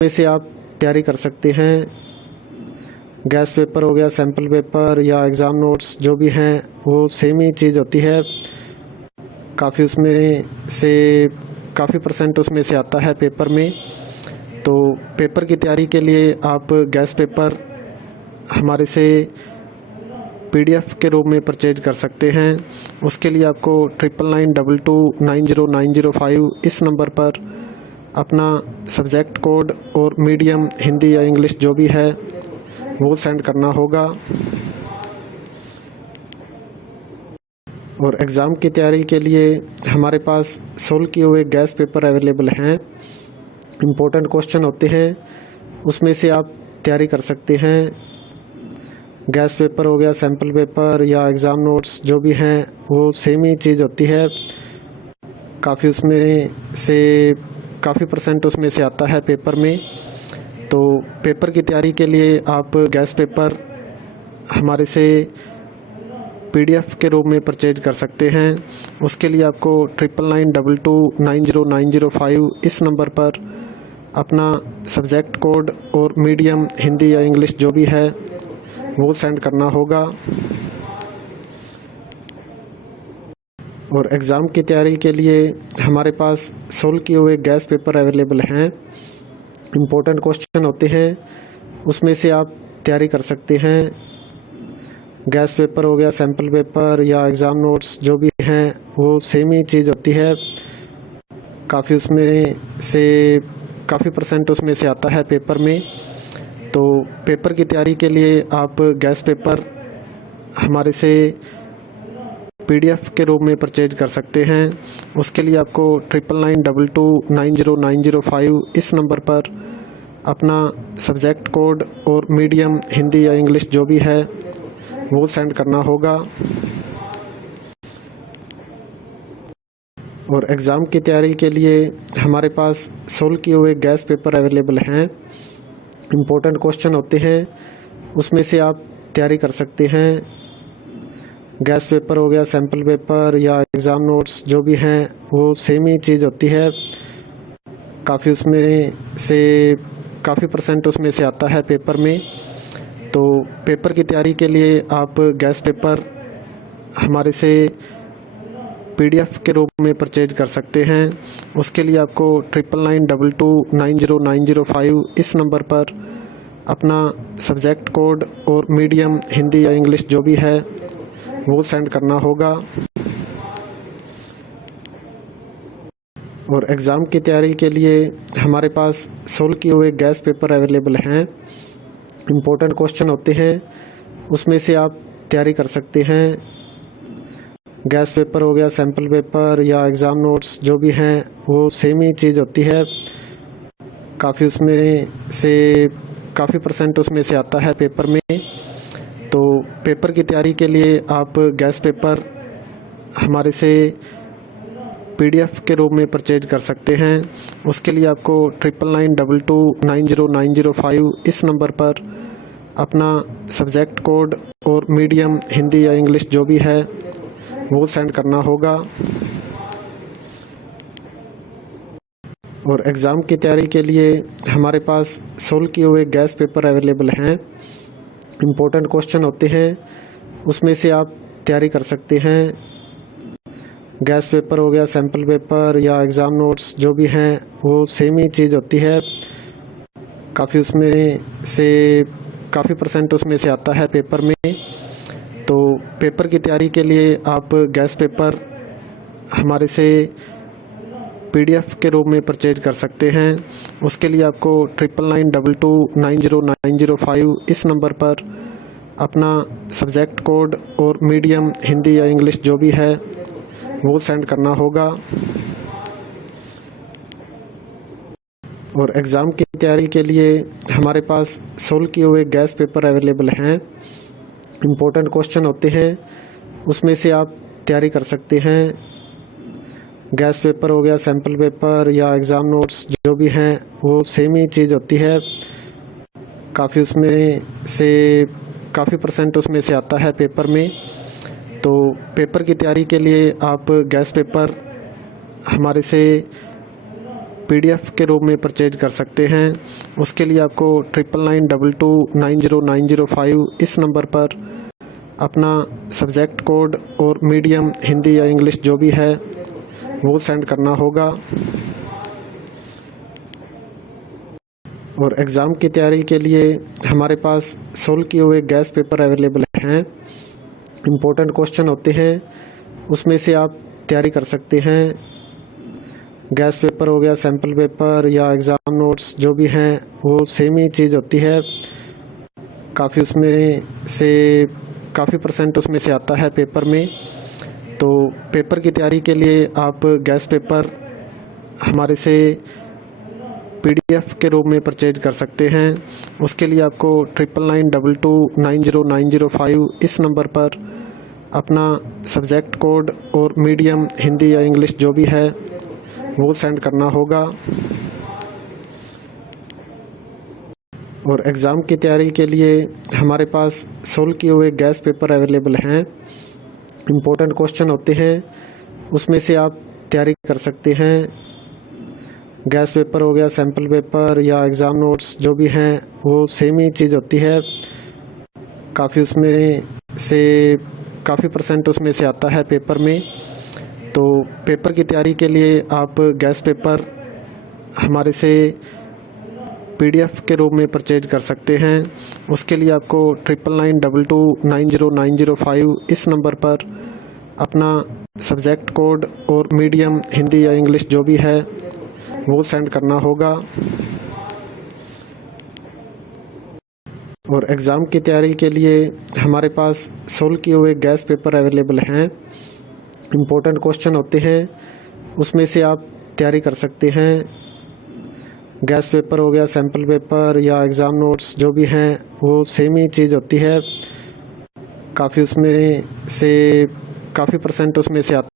में से आप तैयारी कर सकते हैं। गैस पेपर हो गया, सैम्पल पेपर या एग्ज़ाम नोट्स जो भी हैं वो सेम ही चीज़ होती है। काफ़ी उसमें से काफ़ी परसेंट उसमें से आता है पेपर में। तो पेपर की तैयारी के लिए आप गैस पेपर हमारे से PDF के रूप में परचेज कर सकते हैं। उसके लिए आपको 9992290905 इस नंबर पर अपना सब्जेक्ट कोड और मीडियम हिंदी या इंग्लिश जो भी है वो सेंड करना होगा। और एग्ज़ाम की तैयारी के लिए हमारे पास सोल्व किए हुए गैस पेपर अवेलेबल हैं। इम्पोर्टेंट क्वेश्चन होते हैं, उसमें से आप तैयारी कर सकते हैं। गैस पेपर हो गया, सैम्पल पेपर या एग्ज़ाम नोट्स जो भी हैं वो सेम ही चीज़ होती है। काफ़ी उसमें से काफ़ी परसेंट उसमें से आता है पेपर में। तो पेपर की तैयारी के लिए आप गैस पेपर हमारे से PDF के रूप में परचेज कर सकते हैं। उसके लिए आपको 9992290905 इस नंबर पर अपना सब्जेक्ट कोड और मीडियम हिंदी या इंग्लिश जो भी है वो सेंड करना होगा। और एग्ज़ाम की तैयारी के लिए हमारे पास सोल्व किए हुए गैस पेपर अवेलेबल हैं। इम्पोर्टेंट क्वेश्चन होते हैं, उसमें से आप तैयारी कर सकते हैं। गैस पेपर हो गया, सैम्पल पेपर या एग्ज़ाम नोट्स जो भी हैं वो सेम ही चीज़ होती है। काफ़ी उसमें से काफ़ी परसेंट उसमें से आता है पेपर में। तो पेपर की तैयारी के लिए आप गैस पेपर हमारे से PDF के रूप में परचेज कर सकते हैं। उसके लिए आपको 9992290905 इस नंबर पर अपना सब्जेक्ट कोड और मीडियम हिंदी या इंग्लिश जो भी है वो सेंड करना होगा। और एग्ज़ाम की तैयारी के लिए हमारे पास सोल्व किए हुए गैस पेपर अवेलेबल हैं। इम्पोर्टेंट क्वेश्चन होते हैं, उसमें से आप तैयारी कर सकते हैं। गैस पेपर हो गया, सैम्पल पेपर या एग्ज़ाम नोट्स जो भी हैं वो सेम ही चीज़ होती है। काफ़ी उसमें से काफ़ी परसेंट उसमें से आता है पेपर में। तो पेपर की तैयारी के लिए आप गैस पेपर हमारे से PDF के रूप में परचेज कर सकते हैं। उसके लिए आपको 9992290905 इस नंबर पर अपना सब्जेक्ट कोड और मीडियम हिंदी या इंग्लिश जो भी है वो सेंड करना होगा। और एग्ज़ाम की तैयारी के लिए हमारे पास सोल्व किए हुए गैस पेपर अवेलेबल हैं। इम्पोर्टेंट क्वेश्चन होते हैं, उसमें से आप तैयारी कर सकते हैं। गैस पेपर हो गया, सैम्पल पेपर या एग्ज़ाम नोट्स जो भी हैं वो सेम ही चीज़ होती है। काफ़ी उसमें से काफ़ी परसेंट उसमें से आता है पेपर में। तो पेपर की तैयारी के लिए आप गैस पेपर हमारे से PDF के रूप में परचेज कर सकते हैं। उसके लिए आपको 9992290905 इस नंबर पर अपना सब्जेक्ट कोड और मीडियम हिंदी या इंग्लिश जो भी है वो सेंड करना होगा। और एग्ज़ाम की तैयारी के लिए हमारे पास सोल्व किए हुए गैस पेपर अवेलेबल हैं। इम्पोर्टेंट क्वेश्चन होते हैं, उसमें से आप तैयारी कर सकते हैं। गैस पेपर हो गया, सैम्पल पेपर या एग्ज़ाम नोट्स जो भी हैं वो सेम ही चीज़ होती है। काफ़ी उसमें से काफ़ी परसेंट उसमें से आता है पेपर में। तो पेपर की तैयारी के लिए आप गैस पेपर हमारे से PDF के रूप में परचेज कर सकते हैं। उसके लिए आपको 9992290905 इस नंबर पर अपना सब्जेक्ट कोड और मीडियम हिंदी या इंग्लिश जो भी है वो सेंड करना होगा। और एग्ज़ाम की तैयारी के लिए हमारे पास सोल्व किए हुए गैस पेपर अवेलेबल हैं। इम्पोर्टेंट क्वेश्चन होते हैं, उसमें से आप तैयारी कर सकते हैं। गैस पेपर हो गया, सैम्पल पेपर या एग्ज़ाम नोट्स जो भी हैं वो सेम ही चीज़ होती है। काफ़ी उसमें से काफ़ी परसेंट उसमें से आता है पेपर में। तो पेपर की तैयारी के लिए आप गैस पेपर हमारे से PDF के रूप में परचेज कर सकते हैं। उसके लिए आपको 9992290905 इस नंबर पर अपना सब्जेक्ट कोड और मीडियम हिंदी या इंग्लिश जो भी है वो सेंड करना होगा। और एग्ज़ाम की तैयारी के लिए हमारे पास सोल्व किए हुए गैस पेपर अवेलेबल हैं। इम्पोर्टेंट क्वेश्चन होते हैं, उसमें से आप तैयारी कर सकते हैं। गैस पेपर हो गया, सैम्पल पेपर या एग्ज़ाम नोट्स जो भी हैं वो सेम ही चीज़ होती है। काफ़ी परसेंट उसमें से आता है पेपर में। तो पेपर की तैयारी के लिए आप गैस पेपर हमारे से PDF के रूप में परचेज कर सकते हैं। उसके लिए आपको 9992290905 इस नंबर पर अपना सब्जेक्ट कोड और मीडियम हिंदी या इंग्लिश जो भी है वो सेंड करना होगा। और एग्ज़ाम की तैयारी के लिए हमारे पास सोल्व किए हुए गैस पेपर अवेलेबल हैं। इम्पोर्टेंट क्वेश्चन होते हैं, उसमें से आप तैयारी कर सकते हैं। गैस पेपर हो गया, सैम्पल पेपर या एग्ज़ाम नोट्स जो भी हैं वो सेम ही चीज़ होती है। काफ़ी परसेंट उसमें से आता है पेपर में। तो पेपर की तैयारी के लिए आप गैस पेपर हमारे से PDF के रूप में परचेज कर सकते हैं। उसके लिए आपको 9992290905 इस नंबर पर अपना सब्जेक्ट कोड और मीडियम हिंदी या इंग्लिश जो भी है वो सेंड करना होगा। और एग्ज़ाम की तैयारी के लिए हमारे पास सोल्व किए हुए गैस पेपर अवेलेबल हैं। इम्पोर्टेंट क्वेश्चन होते हैं, उसमें से आप तैयारी कर सकते हैं। गैस पेपर हो गया, सैम्पल पेपर या एग्ज़ाम नोट्स जो भी हैं वो सेम ही चीज़ होती है। काफ़ी परसेंट उसमें से आता